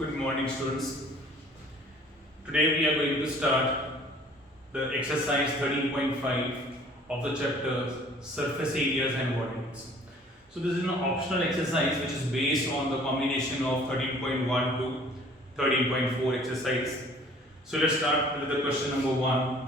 Good morning, students. Today we are going to start the exercise 13.5 of the chapter Surface Areas and Volumes. So this is an optional exercise which is based on the combination of 13.1 to 13.4 exercise. So let's start with the question number 1.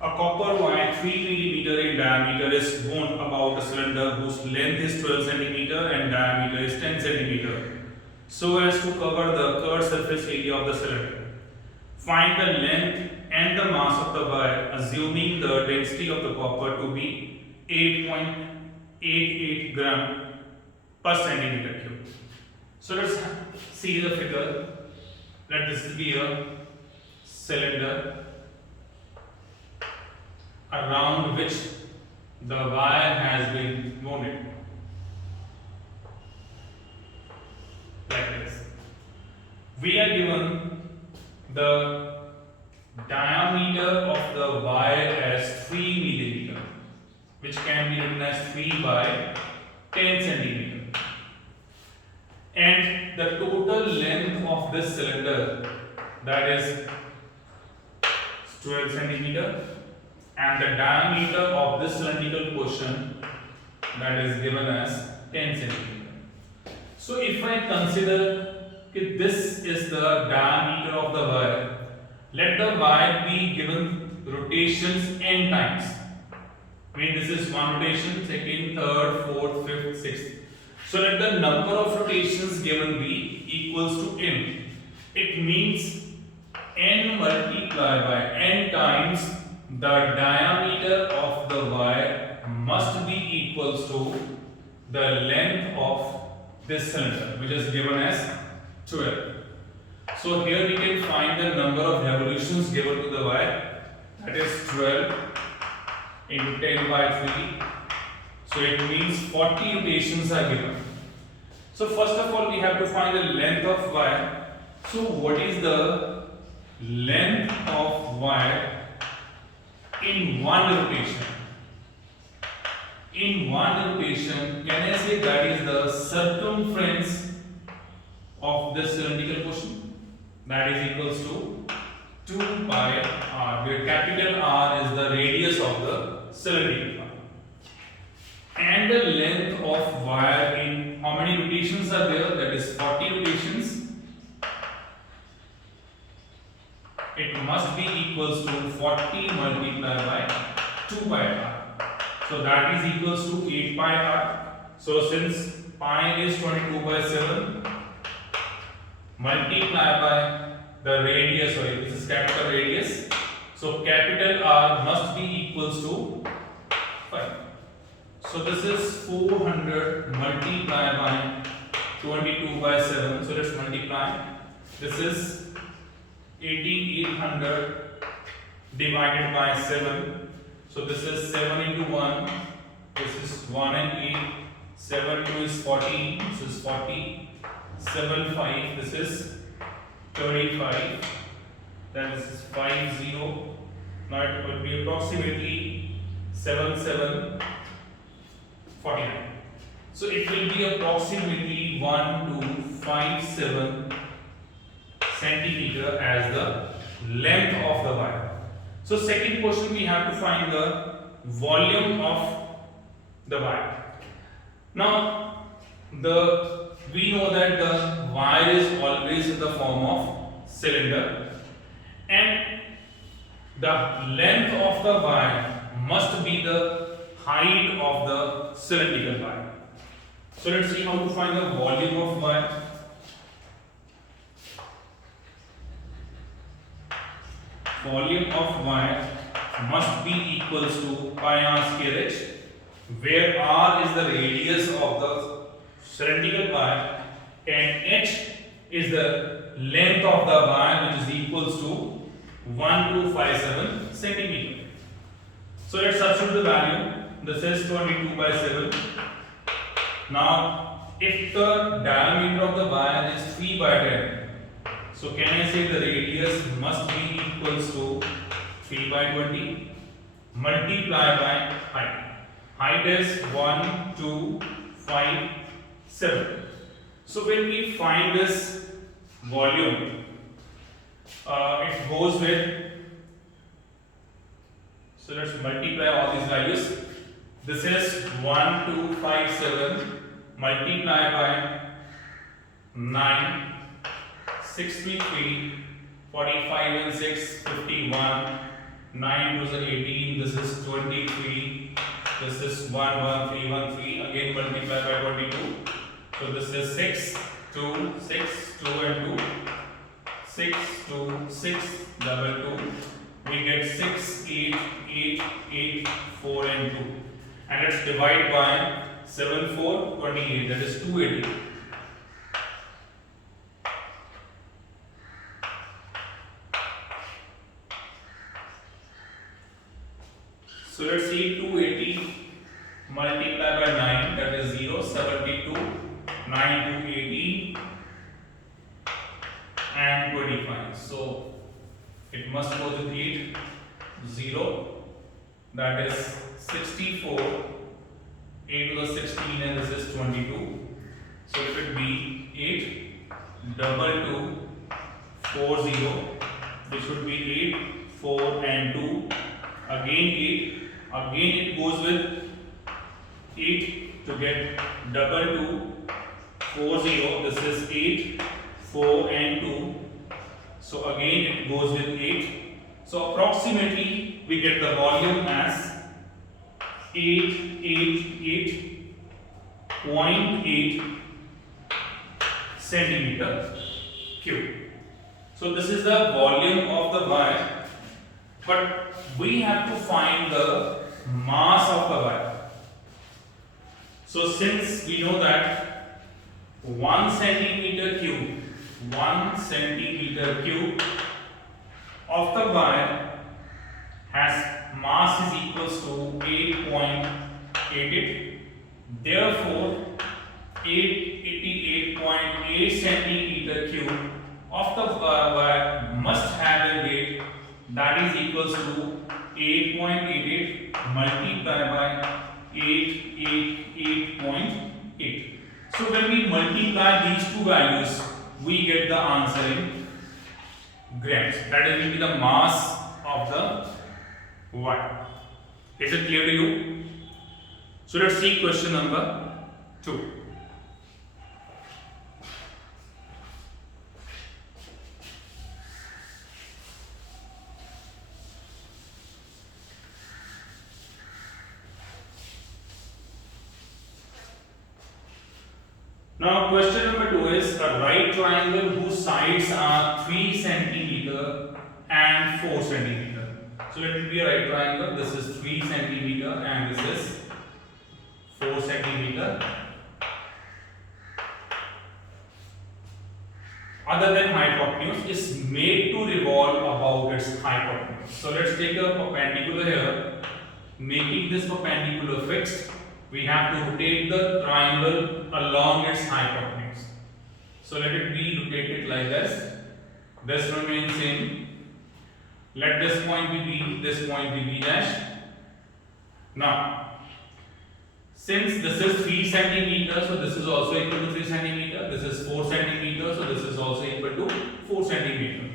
A copper wire 3 mm in diameter is wound about a cylinder whose length is 12 cm and diameter is 10 cm, so as to cover the curved surface area of the cylinder. Find the length and the mass of the wire, assuming the density of the copper to be 8.88 gram per centimeter cube. So let's see the figure. Let this be a cylinder around which the wire has been wounded, like this. We are given the diameter of the wire as 3 mm, which can be written as 3 by 10 cm, and the total length of this cylinder, that is 12 cm, and the diameter of this cylindrical portion, that is given as 10 cm. So if I consider that this is the diameter of the wire, let the wire be given rotations n times. I mean, this is one rotation, second, third, fourth, fifth, sixth. So let the number of rotations given be equals to n. It means n multiplied by n times the diameter of the wire must be equals to the length of this cylinder, which is given as 12. So here we can find the number of revolutions given to the wire, that is 12 into 10 by 3. So it means 40 rotations are given. So first of all we have to find the length of wire. So what is the length of wire in one rotation? In one rotation, can I say that is the circumference of this cylindrical portion? That is equals to 2 pi r, where capital R is the radius of the cylindrical part. And the length of wire in how many rotations are there? That is 40 rotations. It must be equals to 40 multiplied by 2 pi r. So that is equals to 8 pi r. So since pi is 22 by 7, multiplied by the radius, sorry, this is capital radius. So capital R must be equals to 5. So this is 400 multiplied by 22 by 7. So let's multiply. This is 8800 divided by 7. So this is 7 into 1. This is 1 and 8. 7 2 is 40. This is 40. 7 5. This is 35. Then this is 5 0. Now it will be approximately 7 7 49. So it will be approximately 1257 centimeter as the length of the wire. So second question, we have to find the volume of the wire. Now we know that the wire is always in the form of cylinder, and the length of the wire must be the height of the cylindrical wire. So let's see how to find the volume of wire. Volume of wire must be equals to pi r square h, where r is the radius of the cylindrical wire and h is the length of the wire, which is equals to 1257 centimeter. So let's substitute the value. This is 22 by 7. Now if the diameter of the wire is 3 by 10, so can I say the radius must be equals to 3 by 20 multiplied by height. Height is 1, 2, 5, 7. So when we find this volume, it goes with, so let's multiply all these values. This is 1257 multiplied by 9, 63, 45 and 6, 51, 9 to the 18, this is 23, this is 11313, again multiply by 22. So this is 6, 2, 6, 2 and 2, 6, 2, 6, double 2. We get 6, 8, 8, 8, 4 and 2. And let's divide by 7, 4, 28, that is 280. So let's see 280 multiplied by 9, that is 0, 72, 9 to 18 and 25. So it must go with 8, 0, that is 64, 8 to the 16 and this is 22. So it would be 8, double 2, 4, 0, this should be 8, 4 and 2, again 8, again it goes with 8 to get double 2, 4, 0, this is 8, 4 and 2, so again it goes with 8. So approximately we get the volume as 888.8 centimeter cube. So this is the volume of the wire, but we have to find the mass of the wire. So since we know that 1 centimeter cube of the wire has mass is equals to 8.88. Therefore, 888.8 centimeter cube of the wire must have a weight that is equals to 8.88 multiplied by 888.8. So when we multiply these two values, we get the answer in grams. That will be the mass of the wire. Is it clear to you? So let's see question number 2. Now question number 2 is a right triangle whose sides are 3 centimeter and 4 centimeter. So let it be a right triangle. This is 3 centimeter and this is 4 centimeter. Other than hypotenuse is made to revolve about its hypotenuse. So let's take a perpendicular here. Making this perpendicular fixed, we have to rotate the triangle along its hypotenuse. So let it be rotated like this. This remains same. Let this point be B, this point be B dash. Now, since this is 3 centimeter, so this is also equal to 3 centimeter. This is 4 centimeter, so this is also equal to 4 centimeter.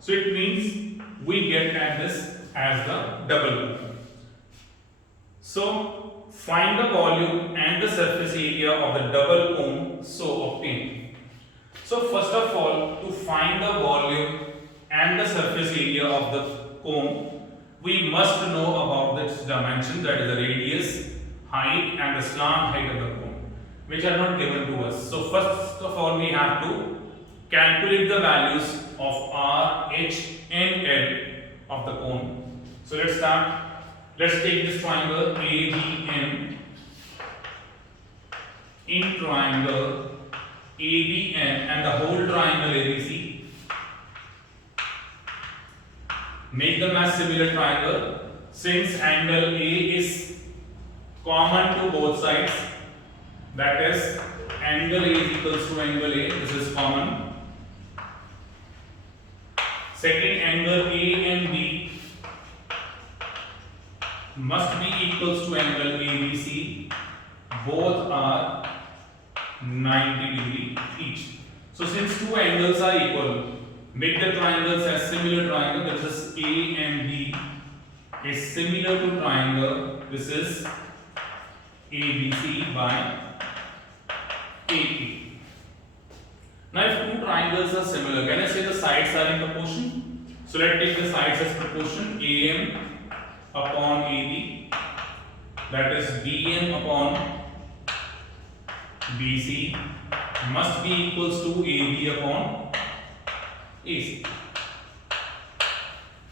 So it means we get at this as the double cone. So find the volume and the surface area of the double cone so obtained. So first of all, to find the volume and the surface area of the cone, we must know about its dimension, that is the radius, height and the slant height of the cone, which are not given to us. So first of all, we have to calculate the values of R, H and L of the cone. So let's start. Let's take this triangle ABN. In triangle ABN and the whole triangle ABC. Make them as similar triangle. Since angle A is common to both sides, that is angle A is equals to angle A, this is common. Second, angle A and B must be equals to angle ABC. Both are 90 degree each. So since two angles are equal, make the triangles as similar triangle. This is A and B is similar to triangle. This is ABC by AP. Now if two triangles are similar, can I say the sides are in proportion? So let's take the sides as proportion. AM upon AB, that is BM upon BC must be equals to AB upon AC.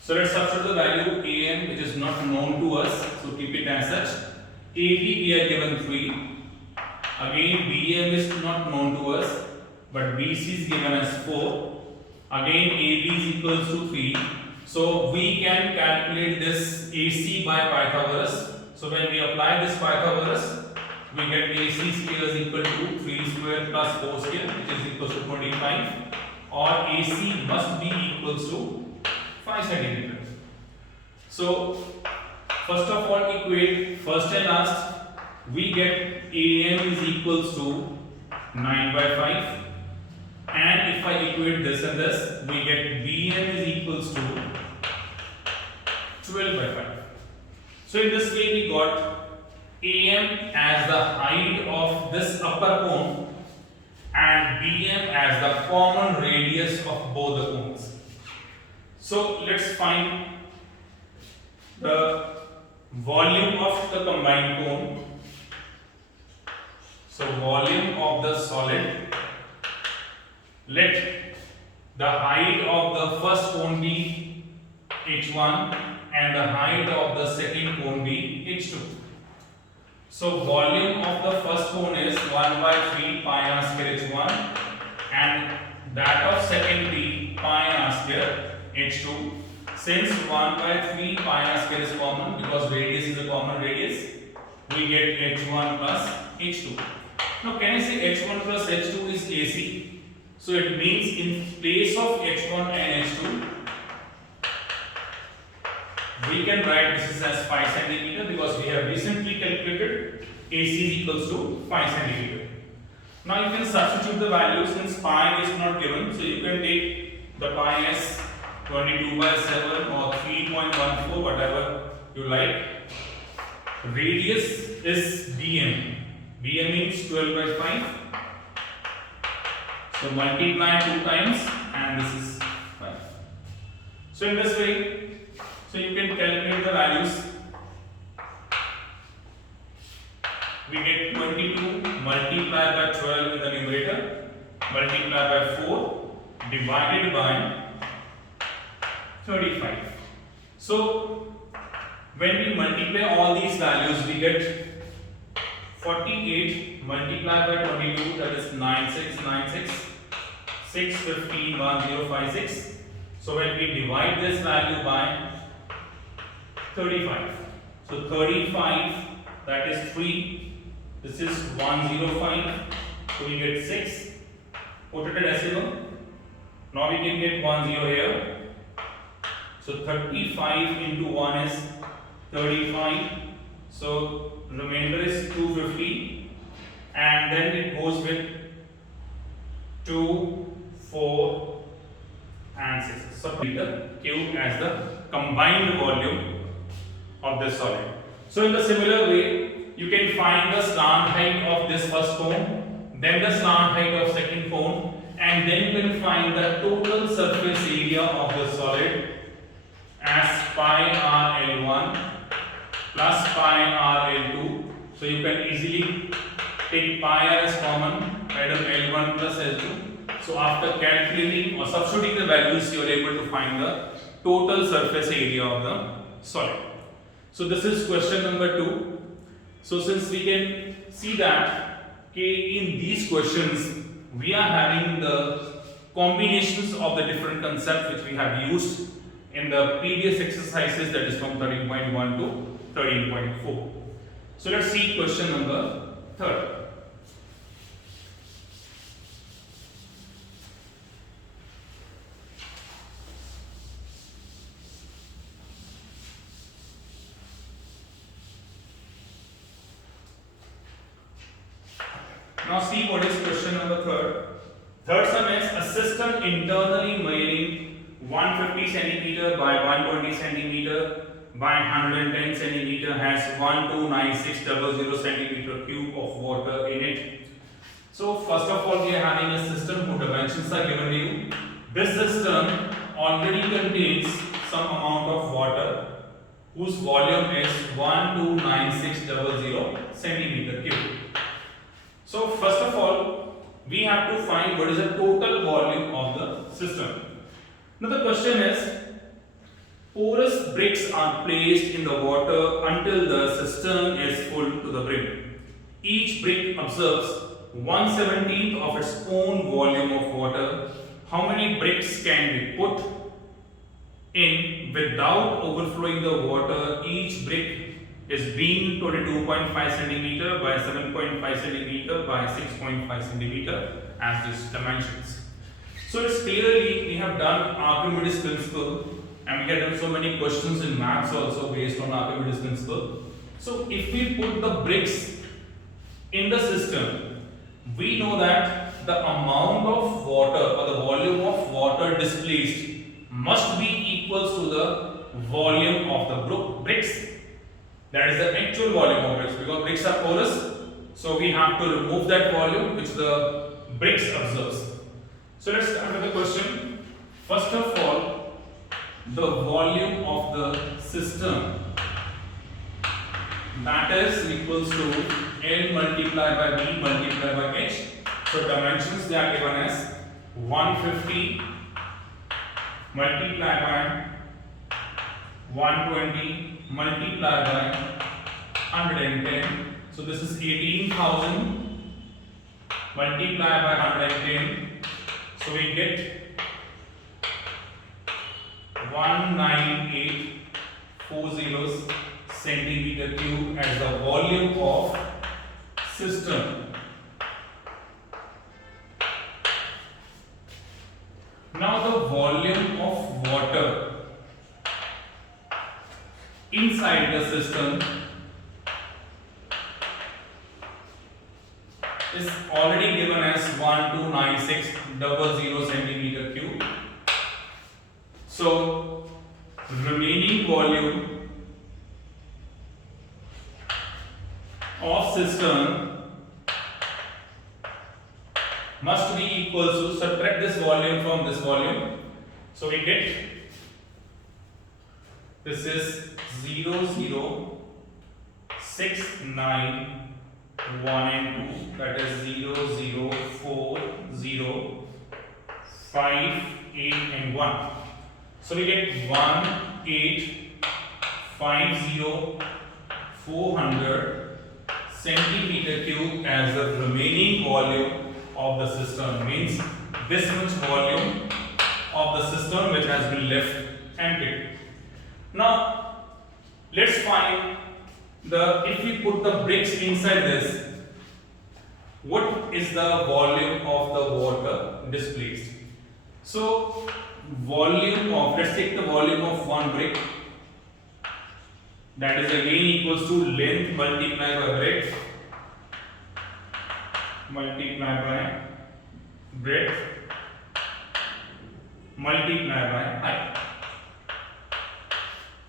So let's substitute the value AM, which is not known to us, so keep it as such. AB we are given 3. Again BM is not known to us, but BC is given as 4. Again AB is equals to 3. So we can calculate this AC by Pythagoras. So when we apply this Pythagoras, we get AC square is equal to 3 square plus 4 square, which is equal to 25, or AC must be equals to 5 centimeters. So first of all, equate first and last. We get AM is equals to 9 by 5, and if I equate this and this, we get BM is equals to 12 by 5. So in this way we got AM as the height of this upper cone and BM as the common radius of both the cones. So let's find the volume of the combined cone. So volume of the solid, let the height of the first cone be h1 and the height of the second cone be h2. So volume of the first cone is 1 by 3 pi r square h1 and that of second be pi r square h2. Since 1 by 3 pi r square is common, because radius is a common radius, we get h1 plus h2. Now can I say h1 plus h2 is AC? So it means in place of h1 and h2, we can write this as 5 centimeter because we have recently calculated AC is equals to 5 centimeter. Now you can substitute the value since pi is not given, so you can take the pi as 22 by 7 or 3.14, whatever you like. Radius is BM. BM means 12 by 5. So multiply 2 times and this is 5. So in this way, so you can calculate the values. We get 22 multiplied by 12 in the numerator, multiplied by 4 divided by 35. So when we multiply all these values, we get 48 multiplied by 22, that is 9696, 615, 1056. So when we divide this value by 35, so 35, that is 3, this is 105, so we get 6, put it in decimal, now we can get 10 here, so 35 into 1 is 35, so remainder is 250, and then it goes with 2, 4 and 6. So meter cube as the combined volume of this solid. So in the similar way, you can find the slant height of this first cone, then the slant height of second cone, and then you can find the total surface area of the solid as pi r L1 plus pi r L2. So you can easily take pi r as common, add up L1 plus L2. So after calculating or substituting the values, you are able to find the total surface area of the solid. So this is question number 2. So since we can see that in these questions we are having the combinations of the different concepts which we have used in the previous exercises, that is from 13.1 to 13.4. So let's see question number 3. Now see what is question number third. Third sum is a system internally measuring 150 centimeter by 120 centimeter by 110 centimeter has 129600 centimeter cube of water in it. So first of all, we are having a system whose dimensions are given to you. This system already contains some amount of water whose volume is 129600 centimeter cube. So first of all, we have to find what is the total volume of the system. Now the question is, porous bricks are placed in the water until the cistern is full to the brim. Each brick absorbs 1/17 of its own volume of water. How many bricks can be put in without overflowing the water? Each brick is beam 22.5 centimeter by 7.5 centimeter by 6.5 centimeter as these dimensions. So it's clearly we have done Archimedes principle, and we have done so many questions in maths also based on Archimedes principle. So if we put the bricks in the system, we know that the amount of water or the volume of water displaced must be equal to the volume of the bricks. That is the actual volume of bricks, because bricks are porous. So we have to remove that volume which the bricks absorbs. So let's start with the question. First of all, the volume of the system, that is equals to L multiplied by B multiplied by H. So dimensions they are given as 150 multiplied by 120 multiplied by 110. So this is 18,000 multiplied by 110. So we get 19840 centimeter cube as the volume of system. Now the volume of water inside the system is already given as 129600 centimeter cube. So remaining volume of system must be equal to, subtract this volume from this volume. So we get, this is 00691 and 2, that is 00405 8 and 1. So we get 1850400 centimeter cube as the remaining volume of the system. Means this much volume of the system which has been left empty. Now let's find the, if we put the bricks inside this, what is the volume of the water displaced? So volume of, let's take the volume of one brick, that is again equals to length multiplied by breadth multiplied by breadth multiplied by height.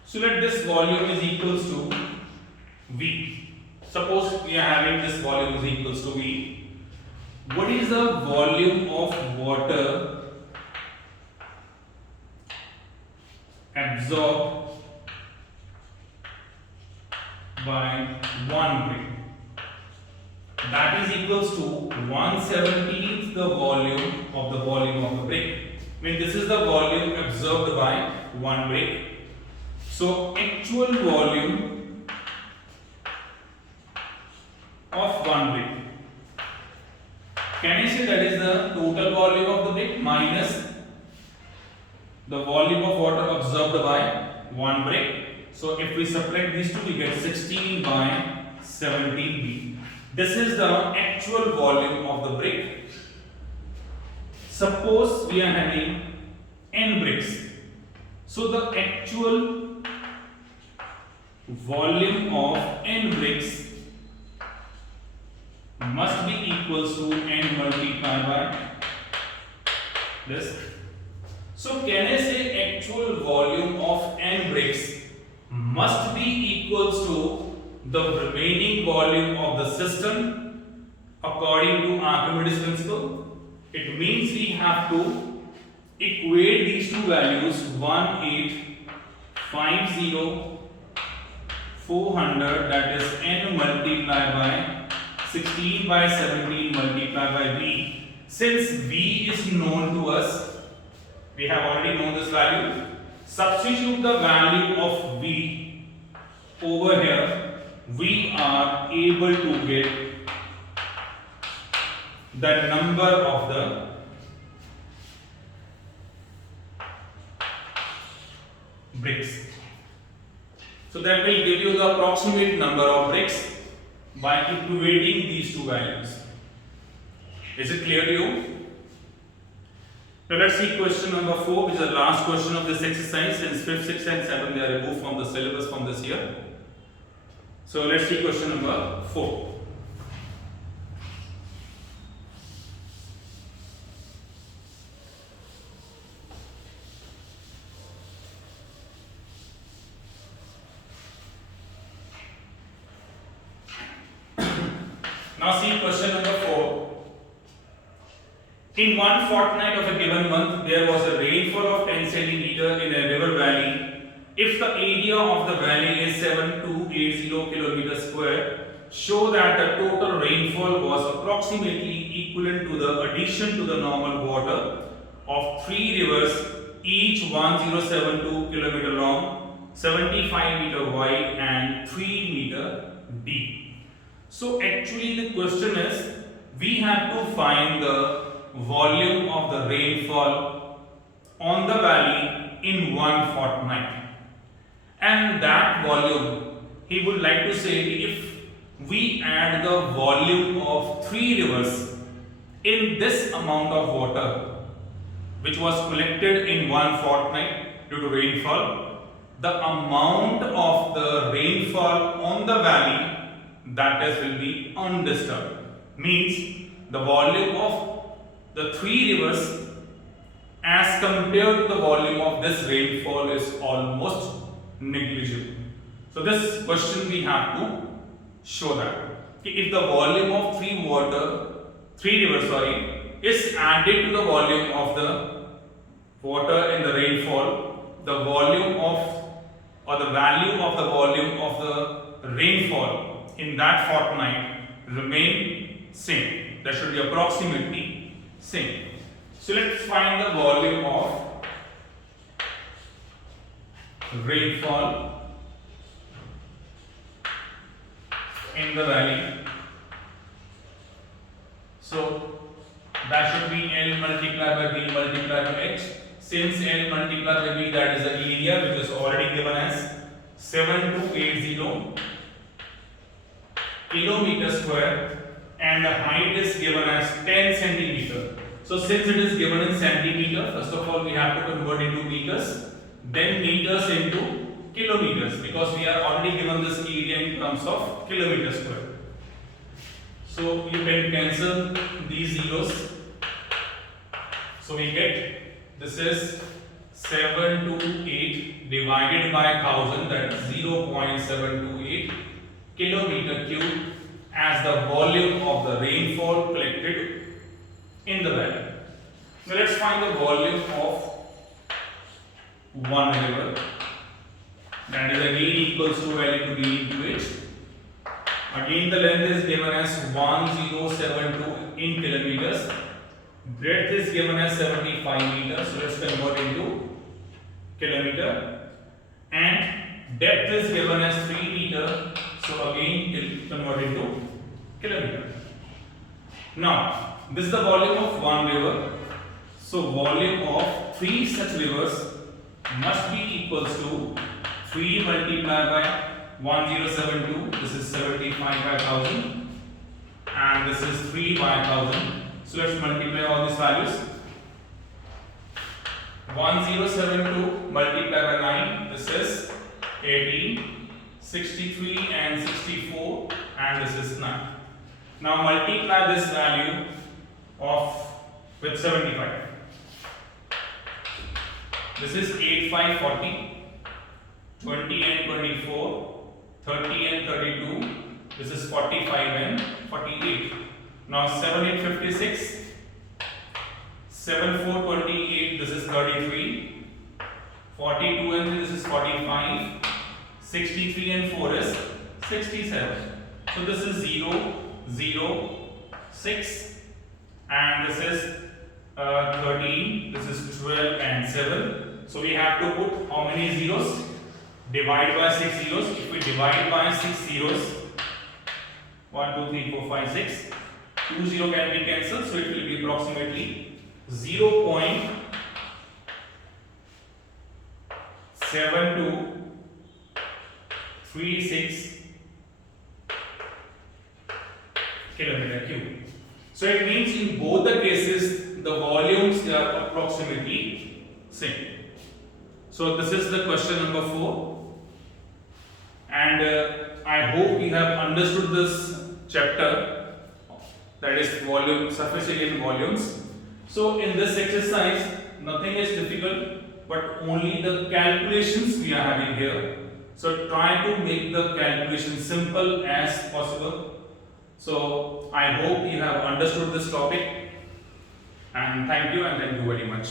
So let this volume is equals to V. Suppose we are having this volume is equals to V. What is the volume of water absorbed by one brick? That is equals to 1/17 the volume of the brick. I mean, this is the volume absorbed by one brick. So actual volume of one brick, can I say that is the total volume of the brick minus the volume of water absorbed by one brick? So if we subtract these two, we get 16 by 17b. This is the actual volume of the brick. Suppose we are having n bricks. So the actual volume of n bricks must be equals to n multiplied by this. So can I say actual volume of n bricks must be equals to the remaining volume of the system according to Archimedes principle? It means we have to equate these two values 1850 400, that is n multiplied by 16 by 17 multiplied by v. Since v is known to us, we have already known this value. Substitute the value of v over here. We are able to get the number of the bricks. So that will give you the approximate number of bricks by equating these two values. Is it clear to you? Now let's see question number 4, which is the last question of this exercise. Since 5th, 6th and 7th they are removed from the syllabus from this year. So let's see question number 4. Now see question number 4. In one fortnight of a given month, there was a rainfall of 10 centimeter in a river valley. If the area of the valley is 7280 km square, show that the total rainfall was approximately equivalent to the addition to the normal water of 3 rivers, each 1072 km long, 75 meter wide and 3 meter deep. So actually the question is, we have to find the volume of the rainfall on the valley in one fortnight. And that volume, he would like to say, if we add the volume of 3 rivers in this amount of water which was collected in one fortnight due to rainfall, the amount of the rainfall on the valley, that is, will be undisturbed. Means the volume of the 3 rivers as compared to the volume of this rainfall is almost negligible. So this question we have to show that if the volume of 3 rivers is added to the volume of the water in the rainfall, the volume of or the value of the volume of the rainfall in that fortnight remain same. That should be approximately same. So let's find the volume of rainfall in the valley. So that should be L multiplied by B multiplied by H. Since L multiplied by B, that is the area which is already given as 7280 kilometer square, and the height is given as 10 centimeter. So since it is given in centimeter, first of all we have to convert into meters, then meters into kilometers, because we are already given this area in terms of kilometer square. So you can cancel these zeros. So we get this is 728 divided by 1000, that is 0.728 kilometer cube as the volume of the rainfall collected in the valley. Now let's find the volume of one river, that is again equals to L into B into H. Again the length is given as 1072 in kilometers, breadth is given as 75 meters, so let's convert into kilometer, and depth is given as 3 meter, so again we'll convert into kilometer. Now this is the volume of one river, so volume of 3 such rivers must be equals to 3 multiplied by 1072, this is 75 by 1000, and this is 3 by 1000. So let's multiply all these values. 1072 multiplied by 9, this is 18, 63 and 64, and this is 9. Now multiply this value of with 75. This is 8, 5, 40, 20 and 24, 30 and 32. This is 45 and 48. Now 7, 8, 56. 7, 4, 28. This is 33. 42 and 3. This is 45. 63 and 4 is 67. So this is 0, 0, 6, and this is 13. This is 12 and 7. So we have to put how many zeros? Divide by 6 zeros. If we divide by 6 zeros, 1, 2, 3, 4, 5, 6. 2 0 can be cancelled, so it will be approximately 0.7236 kilometer cube. So it means in both the cases the volumes are approximately same. So this is the question number 4, and I hope you have understood this chapter, that is volume, surface area and volumes. So in this exercise nothing is difficult, but only the calculations we are having here. So try to make the calculation simple as possible. So I hope you have understood this topic, and thank you very much.